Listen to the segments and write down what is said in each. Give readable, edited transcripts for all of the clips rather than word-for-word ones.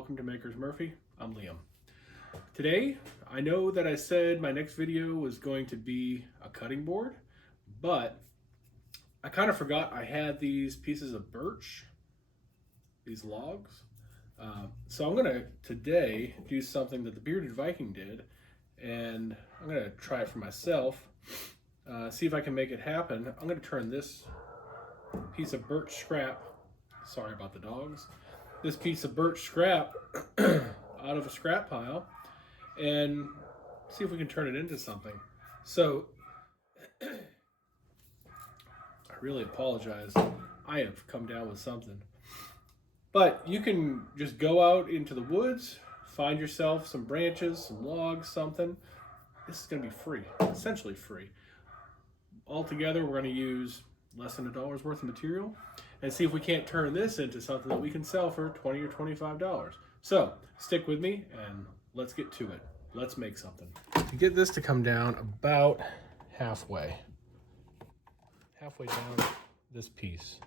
welcome to Makers Murphy. I'm Liam. Today, I know that I said my next video was going to be a cutting board, but I kind of forgot I had these pieces of birch, these logs. So I'm gonna today do something that the Bearded Viking did, and I'm gonna try it for myself, see if I can make it happen. I'm gonna turn this piece of birch scrap, sorry about the dogs, this piece of birch scrap out of a scrap pile and see if we can turn it into something. So I really apologize. I have come down with something. But you can just go out into the woods, find yourself some branches, some logs, something. This is going to be free, essentially free. Altogether, we're going to use less than $1 worth of material and see if we can't turn this into something that we can sell for $20 or $25. So stick with me and let's get to it. Let's make something. To get this to come down about halfway down this piece.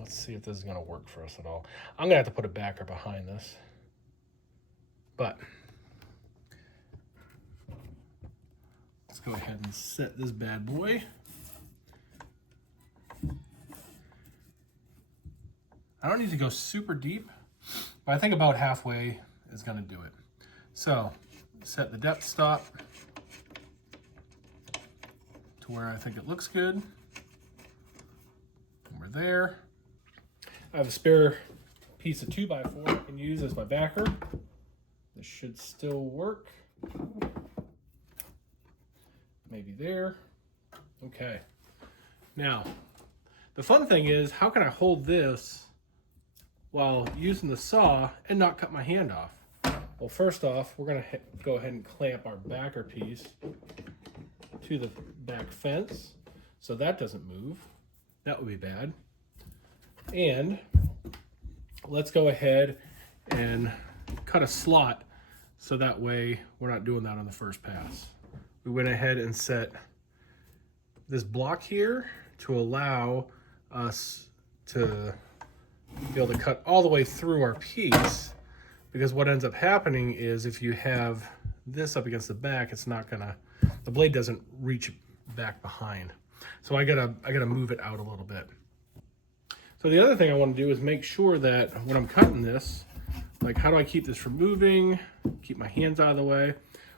Let's see if this is going to work for us at all. I'm going to have to put a backer behind this, but let's go ahead and set this bad boy. I don't need to go super deep, but I think about halfway is going to do it. So set the depth stop to where I think it looks good. And we're there. I have a spare piece of 2x4 I can use as my backer. This should still work. Maybe there. Okay. Now, the fun thing is, how can I hold this while using the saw and not cut my hand off? Well, first off, we're going to go ahead and clamp our backer piece to the back fence so that doesn't move. That would be bad. And let's go ahead and cut a slot so that way we're not doing that on the first pass. We went ahead and set this block here to allow us to be able to cut all the way through our piece, because what ends up happening is if you have this up against the back, it's not gonna, the blade doesn't reach back behind. So I gotta move it out a little bit. So the other thing I want to do is make sure that when I'm cutting this, like, how do I keep this from moving, keep my hands out of the way?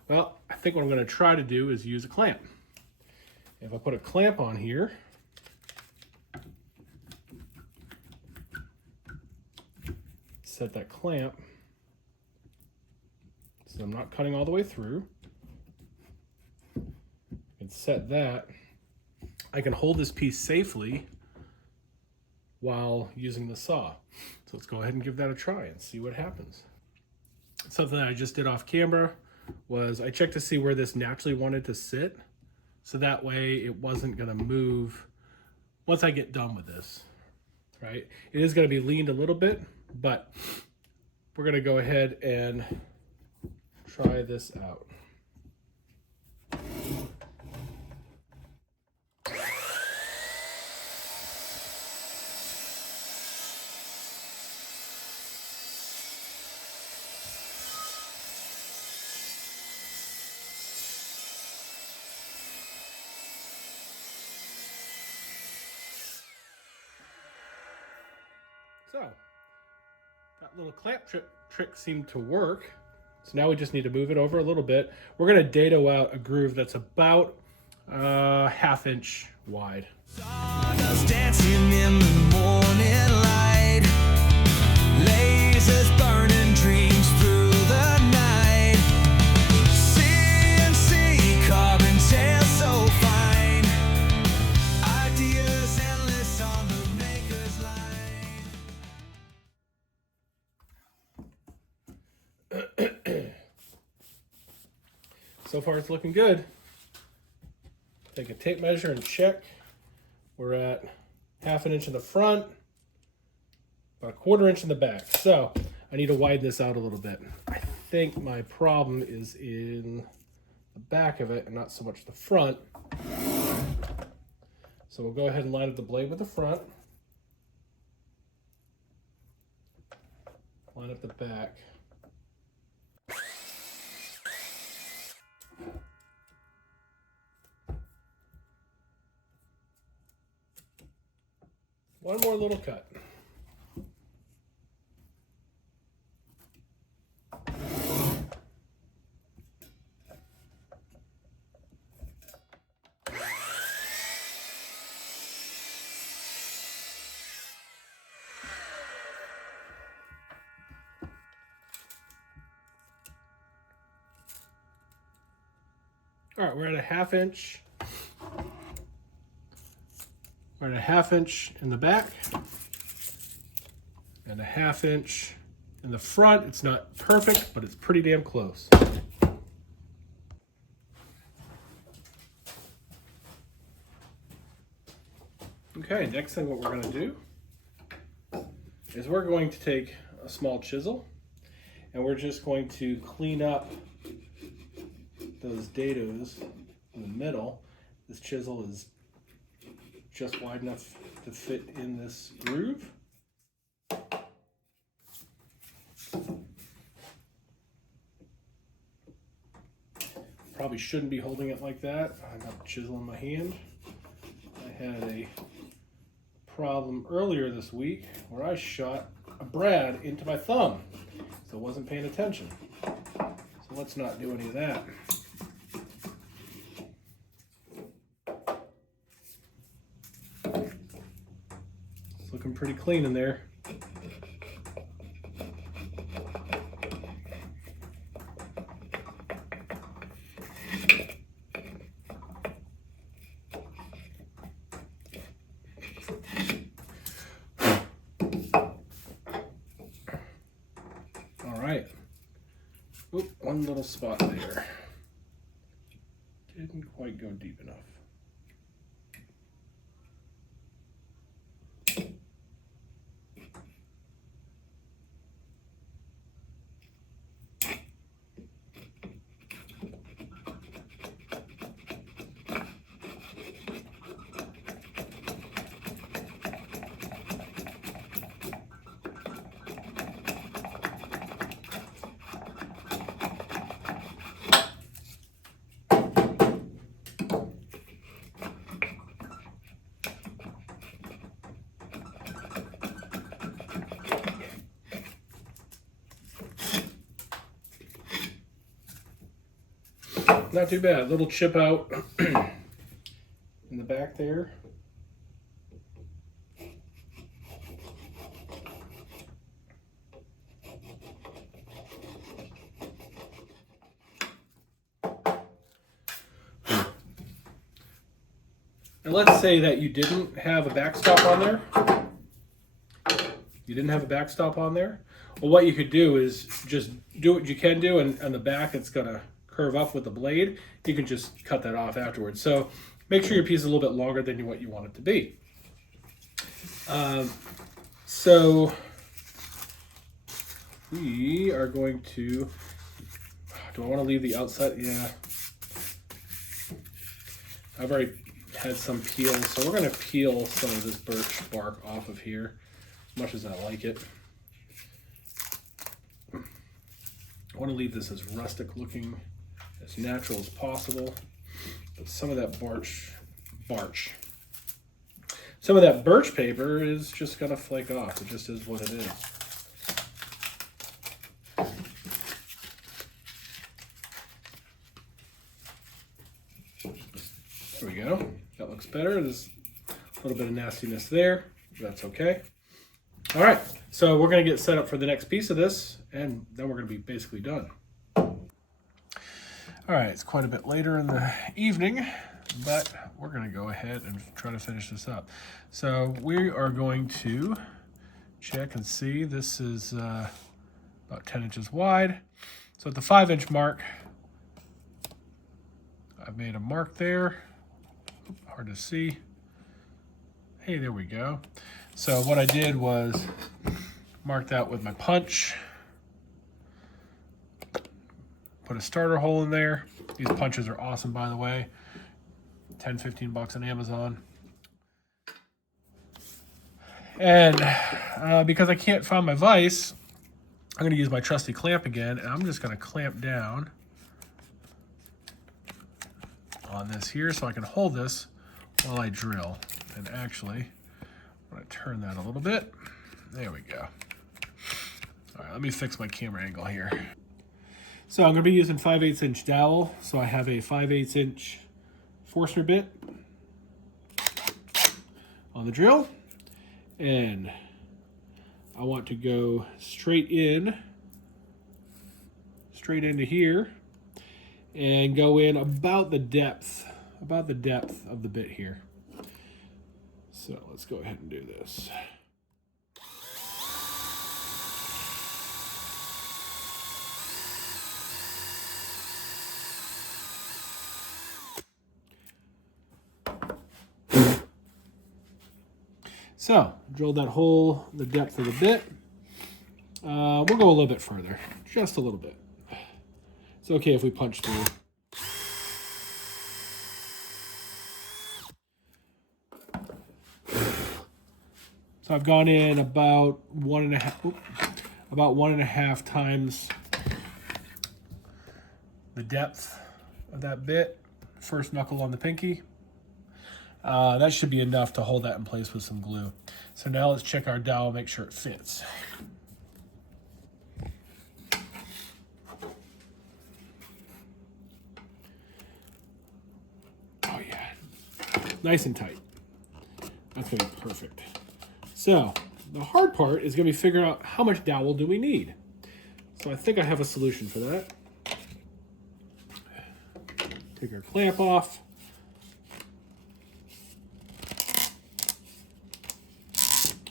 Well, I think what I'm going to try to do is use a clamp. If I put a clamp on here, set that clamp so I'm not cutting all the way through, and set that, I can hold this piece safely while using the saw. So let's go ahead and give that a try and see what happens. Something that I just did off camera was I checked to see where this naturally wanted to sit, so that way it wasn't gonna move once I get done with this, right? It is gonna be leaned a little bit, but we're gonna go ahead and try this out. So that little clamp trick seemed to work. So now we just need to move it over a little bit. We're gonna dado out a groove that's about ½ inch wide. Stardust dancing in the morning light, lasers burning dreams through the night, CNC carbon tail so fine, ideas endless on the maker's line. So far it's looking good. Take a tape measure and check. We're at ½ inch in the front, about ¼ inch in the back. So I need to widen this out a little bit. I think my problem is in the back of it and not so much the front. So we'll go ahead and line up the blade with the front. line up the back. One more little cut. All right, we're at a 1/2 inch. We're at a 1/2 inch in the back and a 1/2 inch in the front. It's not perfect, but it's pretty damn close. Okay, next thing what we're going to do is we're going to take a small chisel and we're just going to clean up those dados in the middle. This chisel is just wide enough to fit in this groove. Probably shouldn't be holding it like that. I got the chisel in my hand. I had a problem earlier this week where I shot a brad into my thumb, so I wasn't paying attention. So let's not do any of that. It's looking pretty clean in there. All right. Oop, one little spot there. Didn't quite go deep enough. Not too bad. Little chip out in the back there. And let's say that you didn't have a backstop on there. You didn't have a backstop on there. Well, what you could do is just do what you can do, and on the back it's gonna curve up with the blade. You can just cut that off afterwards. So make sure your piece is a little bit longer than what you want it to be. So we are going to, do I want to leave the outside? Yeah. I've already had some peel, so we're going to peel some of this birch bark off of here, as much as I like it. I want to leave this as rustic looking, as natural as possible. But some of that some of that birch paper is just gonna flake off. It just is what it is. There we go. That looks better. There's a little bit of nastiness there. That's okay. All right, so we're gonna get set up for the next piece of this, and then we're gonna be basically done. All right, it's quite a bit later in the evening, but we're gonna go ahead and try to finish this up. So we are going to check and see. This is about 10 inches wide. So at the 5-inch mark, I've made a mark there. Hard to see. Hey, there we go. So what I did was mark that with my punch. Put a starter hole in there. These punches are awesome, by the way. 10, 15 bucks on Amazon. And because I can't find my vise, I'm going to use my trusty clamp again, and I'm just going to clamp down on this here so I can hold this while I drill. And actually, I'm going to turn that a little bit. There we go. All right, let me fix my camera angle here. So I'm going to be using 5/8 inch dowel. So I have a 5/8 inch Forstner bit on the drill, and I want to go straight into here and go in about the depth of the bit here. So let's go ahead and do this. So, drilled that hole, the depth of the bit. We'll go a little bit further, just a little bit. It's okay if we punch through. So I've gone in about 1.5 times the depth of that bit. First knuckle on the pinky. That should be enough to hold that in place with some glue. So now let's check our dowel, make sure it fits. Oh yeah, nice and tight. That's gonna be perfect. So the hard part is gonna be figuring out how much dowel do we need. So I think I have a solution for that. Take our clamp off.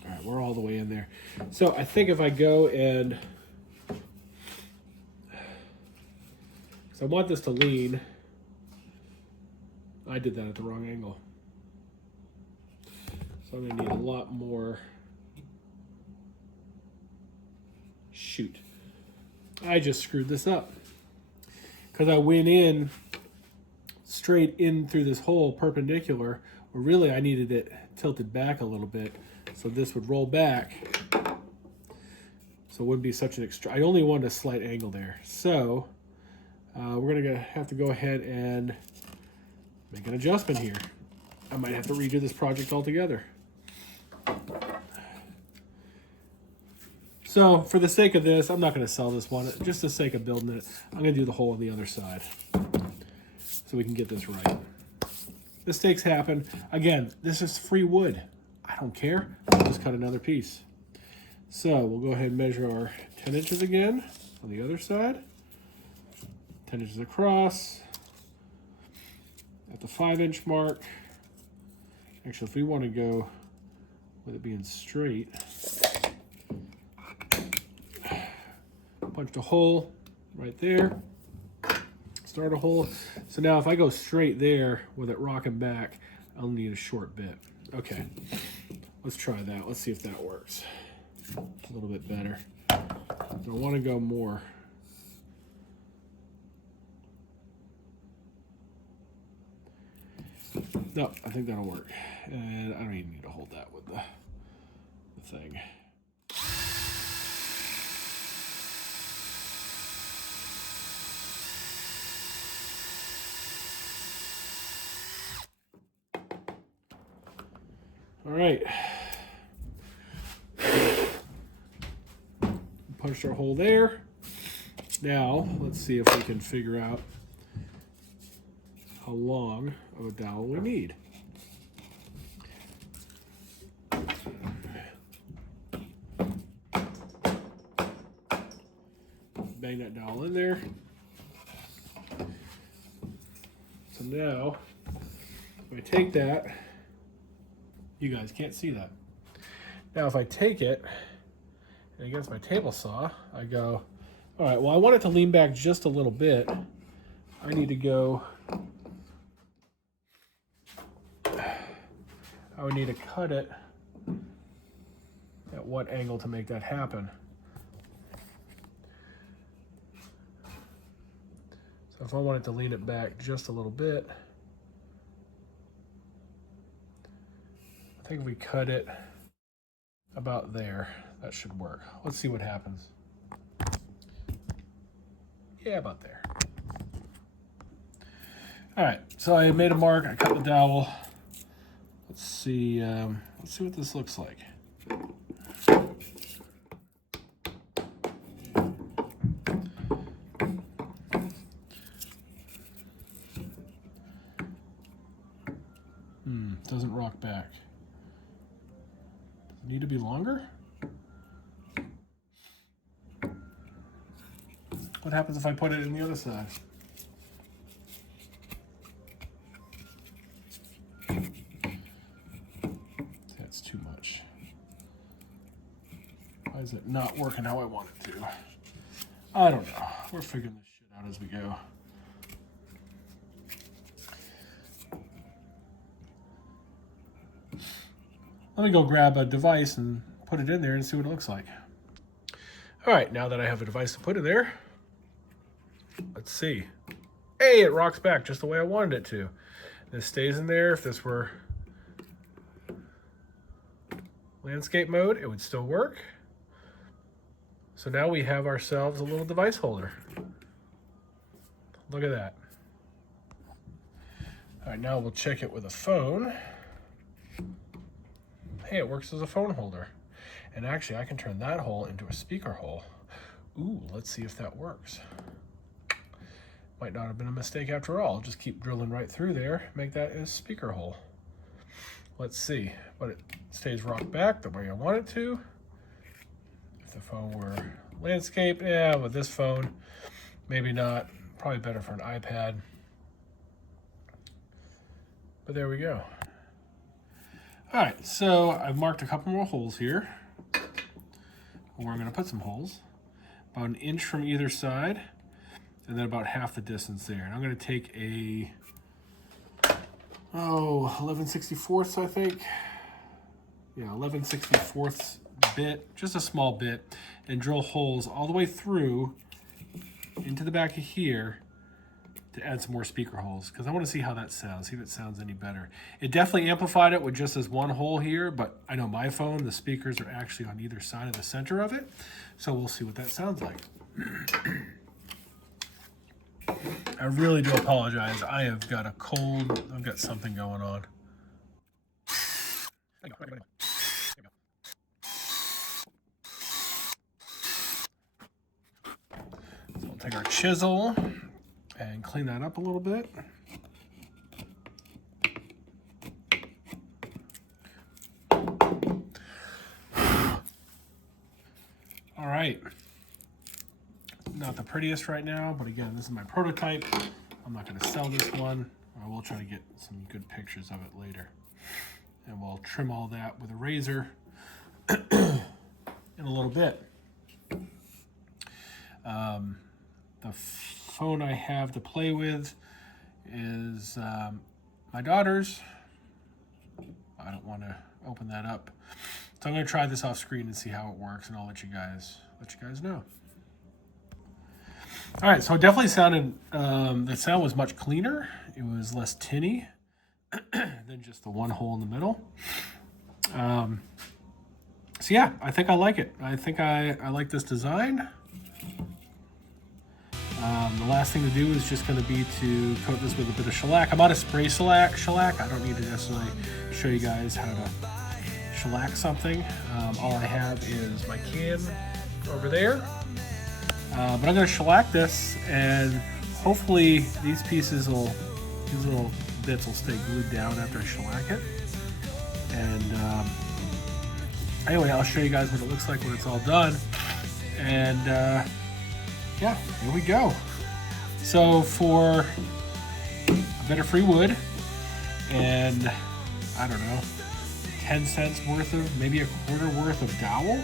All right, we're all the way in there. So I think if I go and, so I want this to lean. I did that at the wrong angle. So I'm gonna need a lot more. Shoot. I just screwed this up. Because I went in straight in through this hole perpendicular, where really I needed it tilted back a little bit so this would roll back. So it wouldn't be such an extra. I only wanted a slight angle there. So we're gonna have to go ahead and make an adjustment here. I might have to redo this project altogether. So for the sake of this, I'm not going to sell this one. Just for the sake of building it, I'm going to do the hole on the other side so we can get this right. Mistakes happen. Again, this is free wood. I don't care. I'll just cut another piece. So we'll go ahead and measure our 10 inches again on the other side. 10 inches across at the 5-inch mark. Actually, if we want to go with it being straight, punched a hole right there, start a hole. So now if I go straight there with it rocking back, I'll need a short bit. Okay, let's try that. Let's see if that works. A little bit better. I want to go more. No, I think that'll work. And I don't even need to hold that with the thing. All right. Punched our hole there. Now, let's see if we can figure out how long of a dowel we need. Bang that dowel in there. So now, if I take that, you guys can't see that. Now if I take it and against my table saw, I go, all right, well I want it to lean back just a little bit. I need to go, I would need to cut it at what angle to make that happen. So if I wanted to lean it back just a little bit, I think if we cut it about there, that should work. Let's see what happens. Yeah, about there. All right, so I made a mark. I cut the dowel. Let's see what this looks like. Doesn't rock back. Does it need to be longer? What happens if I put it in the other side? That's too much. Why is it not working how I want it to? I don't know. We're figuring this shit out as we go. Let me go grab a device and put it in there and see what it looks like. All right, now that I have a device to put in there, let's see. Hey, it rocks back just the way I wanted it to. This stays in there. If this were landscape mode, it would still work. So now we have ourselves a little device holder. Look at that. All right, now we'll check it with a phone. Hey, it works as a phone holder. And actually, I can turn that hole into a speaker hole. Ooh, let's see if that works. Might not have been a mistake after all. Just keep drilling right through there, make that a speaker hole. Let's see, but it stays rocked back the way I want it to. If the phone were landscape, yeah, with this phone, maybe not. Probably better for an iPad. But there we go. All right, so I've marked a couple more holes here where I'm gonna put some holes, about an inch from either side, and then about half the distance there. And I'm gonna take a, 11/64, I think. Yeah, 11/64 bit, just a small bit, and drill holes all the way through into the back of here to add some more speaker holes, because I want to see how that sounds, see if it sounds any better. It definitely amplified it with just this one hole here, but I know my phone, the speakers are actually on either side of the center of it, so we'll see what that sounds like. I really do apologize. I have got a cold, I've got something going on. So we'll take our chisel and clean that up a little bit. All right. Not the prettiest right now, but again, this is my prototype. I'm not going to sell this one. I will try to get some good pictures of it later. And we'll trim all that with a razor in a little bit. The phone I have to play with is my daughter's. I don't want to open that up. So I'm going to try this off screen and see how it works, and I'll let you guys know. All right, so it definitely sounded, the sound was much cleaner. It was less tinny than just the one hole in the middle. So yeah, I think I like it. I think I like this design. The last thing to do is just going to be to coat this with a bit of shellac. I'm out of spray shellac. I don't need to necessarily show you guys how to shellac something. All I have is my can over there. But I'm going to shellac this, and hopefully these little bits will stay glued down after I shellac it. And anyway, I'll show you guys what it looks like when it's all done. And yeah, here we go. So for a bit of free wood and, I don't know, 10 cents worth of, maybe a quarter worth of dowel,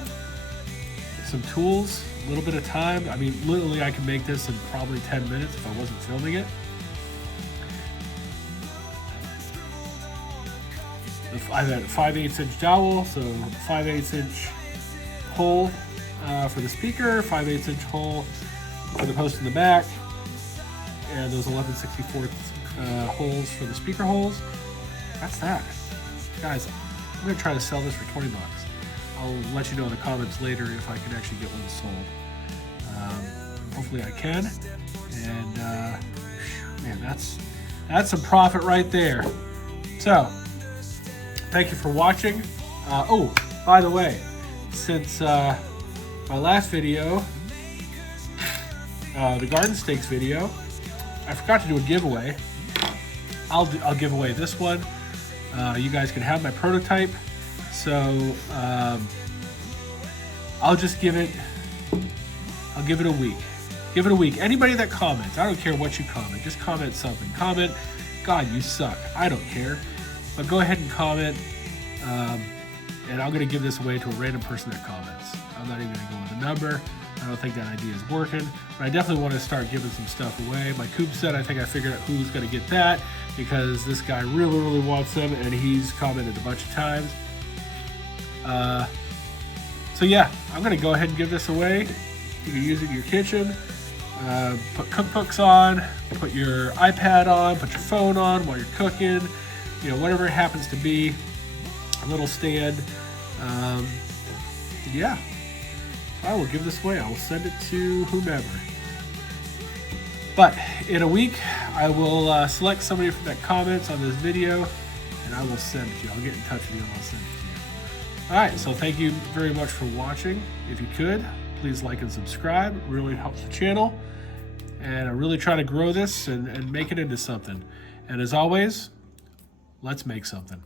some tools, a little bit of time. I mean, literally I can make this in probably 10 minutes if I wasn't filming it. I've had a 5/8 inch dowel, so 5/8 inch hole for the speaker, 5/8 inch hole for the post in the back, and those 11/64 holes for the speaker holes. That's that. Guys, I'm gonna try to sell this for 20 bucks. I'll let you know in the comments later if I can actually get one sold. Hopefully I can. And man, that's some profit right there. So thank you for watching. Oh, by the way, since my last video, the garden stakes video, I forgot to do a giveaway. I'll give away this one. You guys can have my prototype. So I'll give it a week. Give it a week. Anybody that comments, I don't care what you comment, just comment something. Comment, God, you suck. I don't care. But go ahead and comment, and I'm gonna give this away to a random person that comments. I'm not even gonna go with a number. I don't think that idea is working, but I definitely want to start giving some stuff away. My coop set, I think I figured out who's gonna get that, because this guy really, really wants them, and he's commented a bunch of times. So yeah, I'm gonna go ahead and give this away. You can use it in your kitchen. Put cookbooks on, put your iPad on, put your phone on while you're cooking, you know, whatever it happens to be, a little stand. Yeah, I will give this away. I will send it to whomever. But in a week, I will select somebody that comments on this video, and I will send it to you. I'll get in touch with you and I'll send it to you. All right, so thank you very much for watching. If you could, please like and subscribe. It really helps the channel. And I really try to grow this and make it into something. And as always, let's make something.